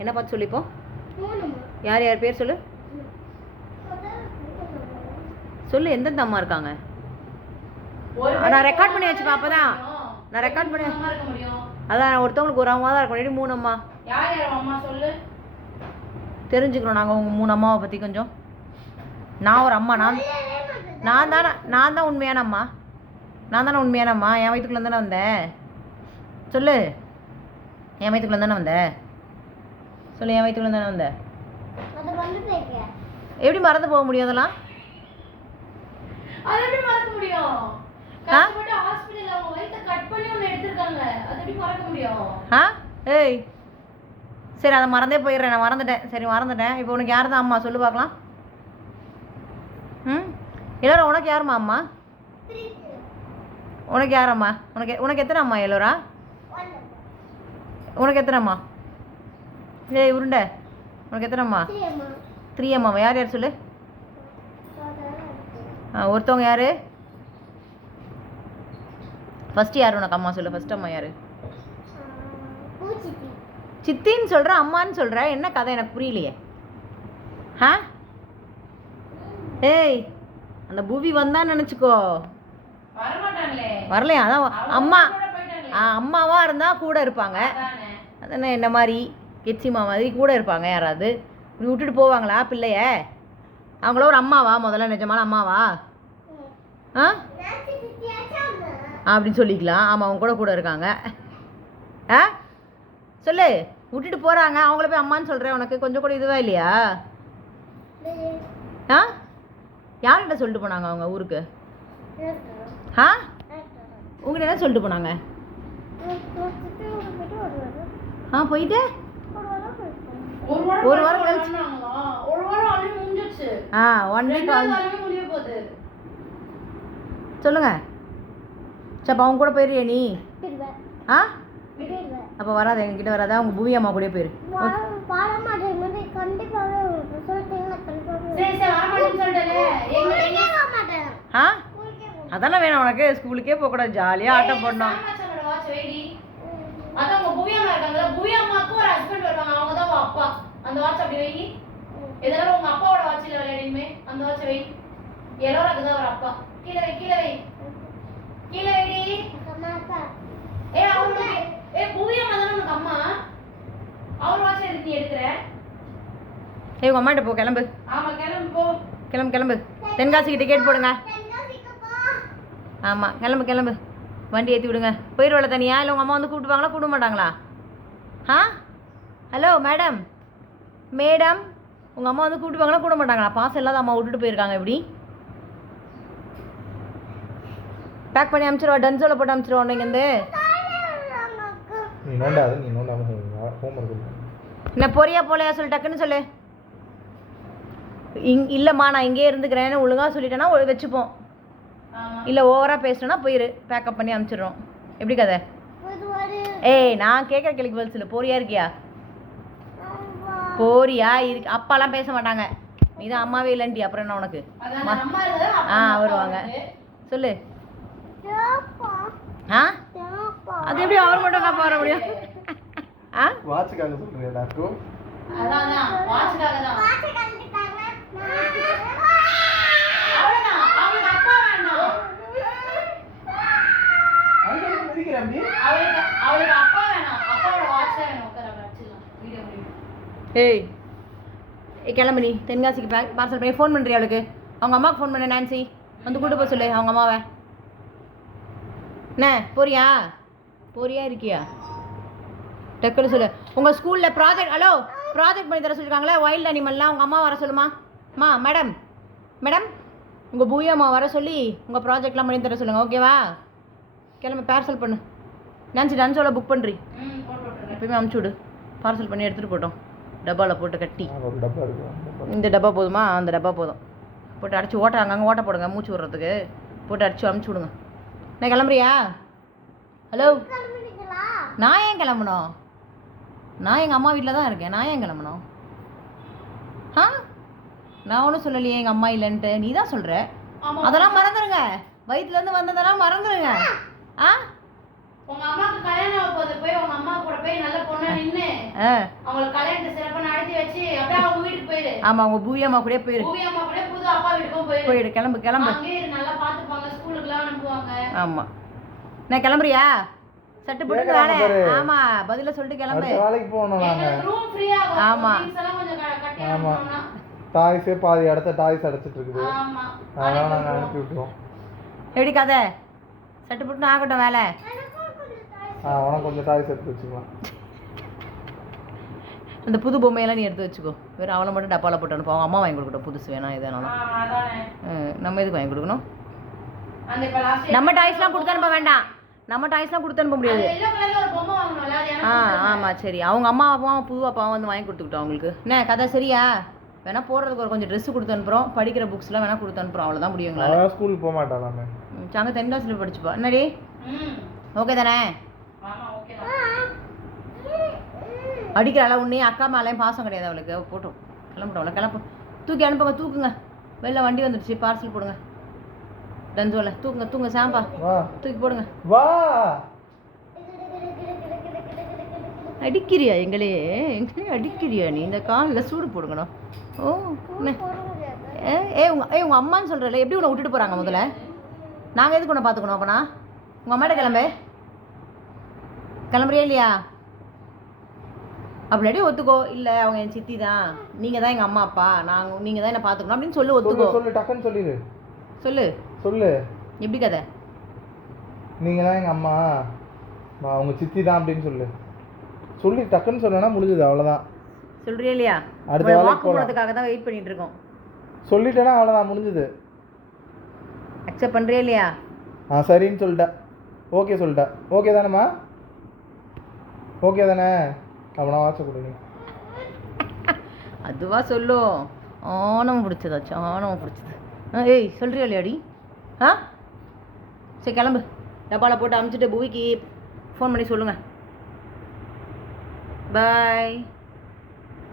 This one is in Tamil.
என்ன பார்த்து சொல்லிப்போம்? யார் யார் பேர் சொல்லு சொல்லு. எந்தெந்த அம்மா இருக்காங்க? நான் ரெக்கார்ட் பண்ணி வச்சுப்பேன். அப்போ தான் நான் ரெக்கார்ட் பண்ணி அதான் ஒருத்தவங்களுக்கு ஒரு அம்மா தான் இருக்கும். ரெடி 3 அம்மா. யார் யார் அம்மா சொல்லு தெரிஞ்சுக்கிறோம் நாங்கள் உங்கள் 3 அம்மாவை பற்றி கொஞ்சம். நான் ஒரு அம்மா. நான் தான் உண்மையான அம்மா. நான் தானே உண்மையான அம்மா. என் வயிற்றுக்குள்ள தானே வந்தேன். சொல்லு. என் வயிற்றுக்குள்ள தானே வந்தேன். சொல்லு. என் வயிற்றுக்குள்ள தானே வந்தேன். எப்படி மறந்து போக முடியும் அதெல்லாம்? அது எப்படி மறக்க முடியும்? கஷ்டப்பட்டு ஹாஸ்பிடல்ல அவங்க வயித்தை கட் பண்ணி ஒன்னு எடுத்துட்டாங்க. அது எப்படி மறக்க முடியும்? ஏய் சரி, அதை மறந்தே போயிடுறேன். நான் மறந்துட்டேன். சரி மறந்துட்டேன். இப்போ உனக்கு யார் தான் அம்மா சொல்லு பார்க்கலாம். எல்லாரும் உனக்கு யாரும்மா அம்மா? உனக்கு யாரம்மா? உனக்கு எத்தனை அம்மா எல்லோரா? உனக்கு எத்தனை அம்மா? ஏய் உருண்டை, உனக்கு எத்தனை அம்மா? 3 அம்மாவா? யார் யார் சொல்லு. ஒருத்தவங்க யாரு? ஃபர்ஸ்ட் யார் உனக்கு அம்மா சொல்லு. ஃபர்ஸ்ட் அம்மா யாரு? சித்தின்னு சொல்கிற, அம்மான்னு சொல்கிற. என்ன கதை எனக்கு புரியலையே. ஏய் அந்த பூவி வந்தான்னு நினச்சிக்கோ. வரலையா? அதான் அம்மா. அம்மாவாக இருந்தால் கூட இருப்பாங்க. அதானே என்ன மாதிரி கெட்சிமா மாதிரி கூட இருப்பாங்க. யாராவது இப்படி விட்டுட்டு போவாங்களா பிள்ளைய? அவங்கள ஒரு அம்மாவா? முதல்ல நிஜமான அம்மாவா? அப்படின்னு சொல்லிக்கலாம். ஆமாம், அவங்க கூட இருக்காங்க. சொல்லு. விட்டுட்டு போகிறாங்க, அவங்கள போய் அம்மான்னு சொல்கிறேன். உனக்கு கொஞ்சம் கூட இதுவா இல்லையா? யார்கிட்ட சொல்லிட்டு போனாங்க அவங்க ஊருக்கு? உங்கள்கிட்ட என்ன சொல்லிட்டு போனாங்க? போயிட்டு ஒரு வாரம் கழிச்சு 1 வீக் சொல்லுங்க. சப்பா அவங்க கூட போயிடுறியா நீ? அப்போ வராத, எங்ககிட்ட வராதா. அவங்க பூவி அம்மா கூட போயிரு. அதெல்லாம் வேணாம் உனக்கு. ஸ்கூலுக்கே போகக்கூடாது, ஜாலியாக ஆட்டம் போடணும். உங்க அம்மாட்ட போ. கிளம்பு. கிளம்பு. தென்காசிக்கு டிக்கெட் போடுங்க. ஆமாம், கிளம்பு. வண்டி ஏற்றி விடுங்க. போயிடுவாள் தனியா? இல்லை உங்கள் அம்மா வந்து கூப்பிடுவாங்களா, கூப்பிட மாட்டாங்களா? Hello madam. உங்கள் அம்மா வந்து கூப்பிடுவாங்களா, கூப்பிட மாட்டாங்களா? பாசம் இல்லாத அம்மா விட்டுட்டு போயிருக்காங்க. எப்படி பேக் பண்ணி அனுப்பிச்சிருவா. டன்சோவில் போட்டு அனுப்பிச்சிருவா. இங்கேருந்து என்ன பொரியா போலையா சொல்லு. டக்குன்னு சொல்லு. இல்லைம்மா நான் இங்கே இருந்துக்கிறேன்னு ஒழுங்காக சொல்லிட்டேன்னா வச்சுப்போம். இல்லை ஓவராக பேசிட்டேன்னா போயிரு. பேக்கப் பண்ணி அனுப்பிச்சிடுறோம். எப்படி கதை? ஏய் நான் கேட்குற கேள்விக்கு பதில் சொல்லு. போறியா இருக்கியா? போறியா இருக்கு. அப்பாலாம் பேச மாட்டாங்க. நீ தான் அம்மாவே இல்லைன்டி. அப்புறம் என்ன உனக்கு? வருவாங்க. சொல்லு. அது எப்படி அவர் மட்டும் காப்பா வர முடியும்? ஏய் கிளம்பு நீ. தென்காசிக்கு பார்சல் பண்ணி ஃபோன் பண்ணுறியா அவளுக்கு? அவங்க அம்மாவுக்கு ஃபோன் பண்ண. நான்சி வந்து கூட்டு போக சொல்லு அவங்க அம்மாவை. என்ன போறியா இருக்கியா? டக்குன்னு சொல்லு. உங்கள் ஸ்கூலில் ப்ராஜெக்ட் பண்ணி தர சொல்லியிருக்காங்களே, வைல்ட் அனிமல்லாம். உங்கள் அம்மா வர சொல்லுமா? மேடம் உங்கள் பூயா அம்மா வர சொல்லி உங்கள் ப்ராஜெக்ட்லாம் பண்ணி தர சொல்லுங்கள். ஓகேவா? கிளம்பு. பார்சல் பண்ணு. டன்சோவில் புக் பண்ணுறி. எப்பயுமே அமுச்சு விடு. பார்சல் பண்ணி எடுத்துகிட்டு போட்டோம். டப்பாவில் போட்டு கட்டி. இந்த டப்பா போதுமா? அந்த டப்பா போதும். போட்டு அடிச்சு அங்கங்கே ஓட்ட போடுங்க. மூச்சு விடுறதுக்கு போட்டு அடிச்சு அமுச்சு விடுங்க. நான் கிளம்புறியா? ஹலோ. நான் ஏன் கிளம்பணும்? நான் எங்கள் அம்மா வீட்டில் தான் இருக்கேன். நான் ஏன் கிளம்பணும்? நான் ஒன்றும் சொல்லலையே எங்கள் அம்மா இல்லைன்ட்டு. நீ தான் சொல்கிற. அதெல்லாம் மறந்துடுங்க. வயிற்றுலேருந்து வந்ததெல்லாம் மறந்துடுங்க. உங்க அம்மாக்கு கல்யாணம் ஆக போகுது, போய் உங்க அம்மா கூட போய் நல்ல பொண்ணா நின்னு அவங்களுக்கு கல்யாணத்தை சிறப்பா நடத்தி வச்சு அப்படியே அவங்க வீட்டுக்கு போயிரு. ஆமா, அவங்க பூவி அம்மா கூட போயிரு. பூவி அம்மா கூட புது அப்பா வீட்டுக்கும் போயிரு. போயிடு, கிளம்பு கிளம்பு. அங்கேயே நல்லா பாத்துப்பாங்க, ஸ்கூலுக்குலாம் அனுப்புவாங்க. ஆமா, நான் கிளம்புறியா? சட்டு போட்டு வேலை. ஆமா, பதில சொல்லிட்டு கிளம்பு. வேலைக்கு போகணும் நாங்க. ரூம் ஃப்ரீயா ஆகும். ஆமா. திங்ஸ் எல்லாம் கொஞ்சம் கட்டி ஆமா. அனுப்பணும்னா. டாய்ஸே பாதி இடத்த டாய்ஸ் அடைச்சிட்டு இருக்குது. ஆமா. அதனால நாங்க அனுப்பி விட்டுருவோம். எப்படி கதை? சட்டு போட்டு ஆகட்டும் வேலை. உனக்கு கொஞ்சம் டாய்ஸ் எடுத்து வச்சுக்கலாம். அந்த புது பொம்மையெல்லாம் நீ எடுத்து வச்சுக்கோ. வேறு அவளை மட்டும் டப்பாவில் போட்டு அனுப்ப. அவங்க அம்மா வாங்கி கொடுக்கட்டும், புதுசு வேணாம் எதுனாலும். நம்ம எதுக்கு வாங்கி கொடுக்கணும்? நம்ம டாய்ஸ்லாம் கொடுத்து அனுப்ப வேண்டாம். நம்ம டாய்ஸ்லாம் கொடுத்து அனுப்ப முடியாது. ஆமாம், சரி. அவங்க அம்மா அப்பாவும் புது அப்பாவும் வந்து வாங்கி கொடுத்துக்கிட்டோம் அவங்களுக்கு. என்ன கதை சரியா? வேணா போடுறதுக்கு ஒரு கொஞ்சம் ட்ரெஸ் கொடுத்து அனுப்புகிறோம், படிக்கிற புக்ஸ்லாம் வேணா கொடுத்து அனுப்புகிறோம், அவ்வளோதான் முடியுங்களா? ஸ்கூலுக்கு போக மாட்டாளாமே. சாங்க 10th கிளாஸில் படிச்சுப்பா. என்னடி ஓகே தானே? அடிக்கிறாளா உன்னே? அக்கா மேலேயும் பாசம் கிடையாது அவளுக்கு. போட்டோம், கிளம்பிட்டோம். அவளை கிளம்ப தூக்கி அனுப்புங்க, தூக்குங்க. வெளில வண்டி வந்துடுச்சு, பார்சல் போடுங்க. டன்சோல தூக்குங்க, தூங்க சாம்பா தூக்கி போடுங்க. வா, அடிக்கிறியா? எங்களே அடிக்கிறியா நீ? இந்த காலில் சூடு போடுங்கண்ணா. ஓ உங்க அம்மான்னு சொல்கிறல, எப்படி உன்னை விட்டுட்டு போகிறாங்க? முதல்ல நாங்கள் எதுக்கு உன்னை பார்த்துக்கணும்? அப்போனா உங்கள் அம்மாட்ட கிளம்பு. கிளம்புறியா இல்லையா? அப்படியே ஒத்துக்கோ. இல்லை அவங்க என் சித்தி தான், நீங்கள் தான் எங்கள் அம்மா அப்பா, நீங்கள் தான் என்ன பார்த்துக்கணும் அப்படின்னு சொல்லி ஒத்துக்கோ. சொல்லு, டக்குன்னு சொல்லிடு. சொல்லு சொல்லு. எப்படி கதை? நீங்கள் தான் எங்கள் அம்மா, அவங்க சித்தி தான் அப்படின்னு சொல்லி டக்குன்னு சொல்லனா முடிஞ்சது, அவ்வளோதான். சொல்றியா இல்லையா? அடுத்த வாக்கு போடுறதுக்காக தான் வெயிட் பண்ணிட்டு இருக்கோம். சொல்லிட்டேன்னா அவ்வளோதான், முடிஞ்சது. அக்செப்ட் பண்ணுறியா இல்லையா? சரின்னு சொல்லிட்டேன். ஓகே சொல்லிட்டேன். ஓகே தானேம்மா? ஓகே தானே? அவனா வாட்ச கொடுங்க. அதுவா சொல்லும். ஆணவம் பிடிச்சதாச்சு, ஆணவம் பிடிச்சது. ஏய் சொல்றியா இல்லையாடி? சரி கிளம்பு. டப்பாவில் போட்டு அமுச்சுட்டு பூவிக்கு ஃபோன் பண்ணி சொல்லுங்கள். பாய்.